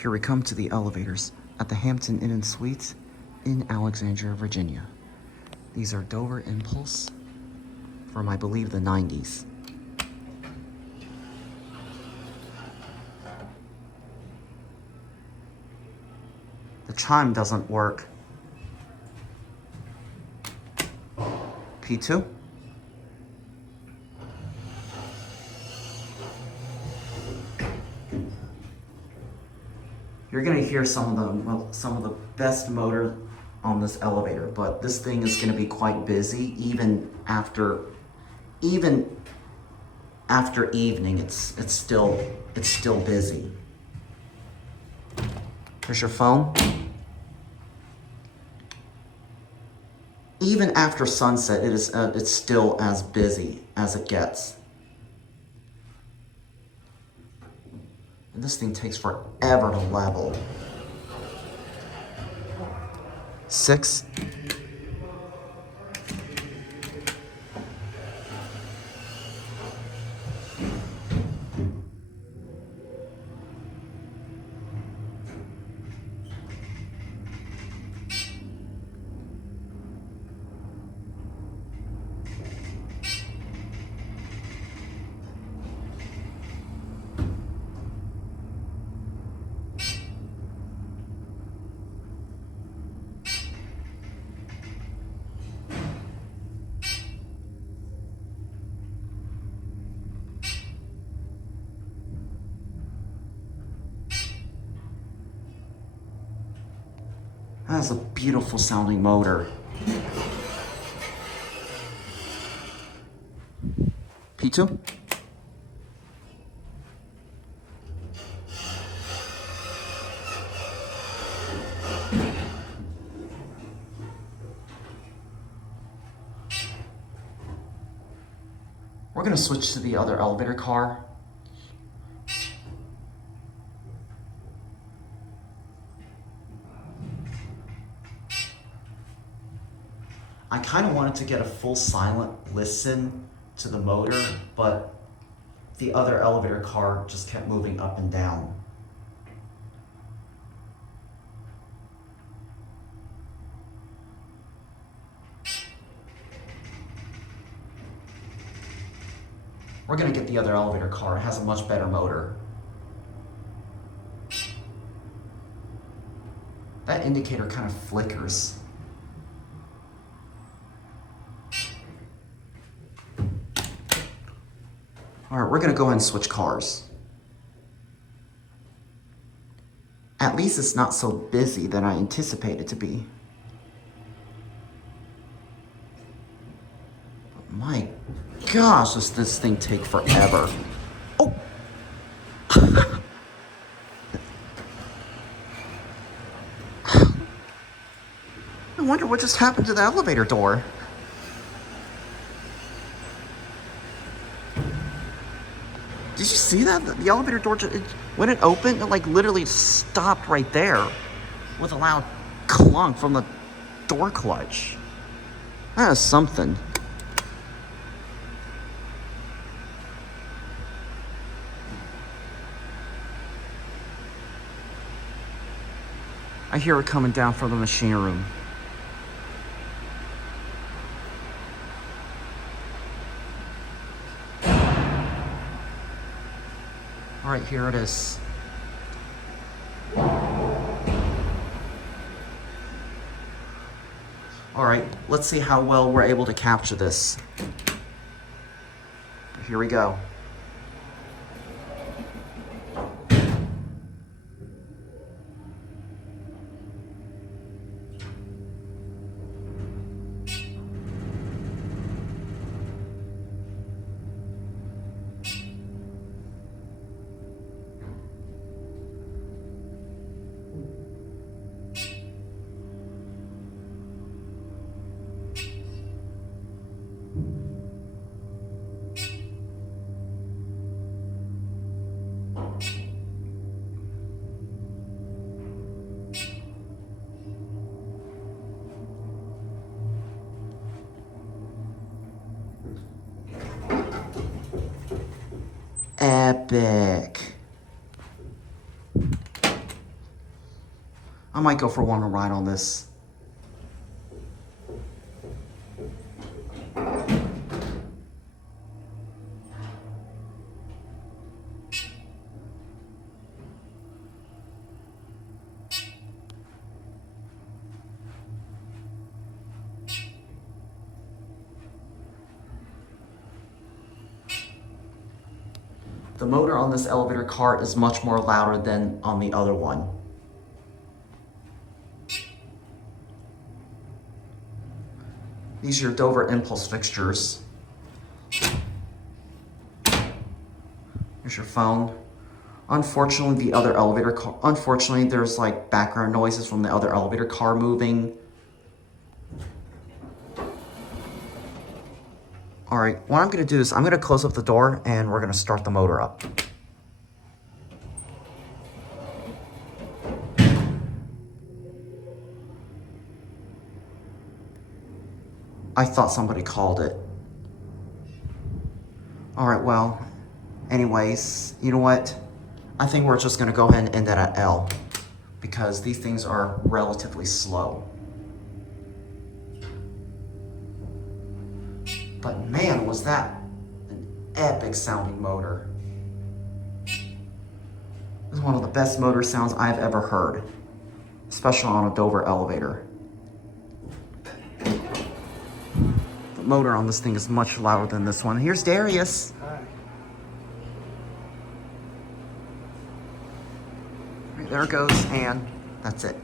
Here we come to the elevators at the Hampton Inn & Suites in Alexandria, Virginia. These are Dover Impulse from, I believe, the 90s. The chime doesn't work. P2? You're gonna hear some of the best motor on this elevator, but this thing is gonna be quite busy even after evening. It's still busy. Here's your phone. Even after sunset, it's still as busy as it gets. And this thing takes forever to level. 6. That's a beautiful sounding motor. P2. We're gonna switch to the other elevator car. I kind of wanted to get a full silent listen to the motor, but the other elevator car just kept moving up and down. We're gonna get the other elevator car. It has a much better motor. That indicator kind of flickers. All right, we're gonna go ahead and switch cars. At least it's not so busy that I anticipate it to be. But my gosh, does this thing take forever. Oh! I wonder what just happened to the elevator door. Did you see that? The elevator door, when it opened, it like literally stopped right there with a loud clunk from the door clutch. That is something. I hear it coming down from the machine room. All right, here it is. All right, let's see how well we're able to capture this. Here we go. Epic. I might go for one ride on this. The motor on this elevator cart is much more louder than on the other one. These are your Dover impulse fixtures. Here's your phone. Unfortunately, there's like background noises from the other elevator car moving. All right, what I'm gonna do is I'm gonna close up the door and we're gonna start the motor up. I thought somebody called it. All right, well, anyways, you know what? I think we're just gonna go ahead and end that at L because these things are relatively slow. But man, was that an epic sounding motor. This is one of the best motor sounds I've ever heard, especially on a Dover elevator. The motor on this thing is much louder than this one. Here's Darius. Hi. Right, there it goes, and that's it.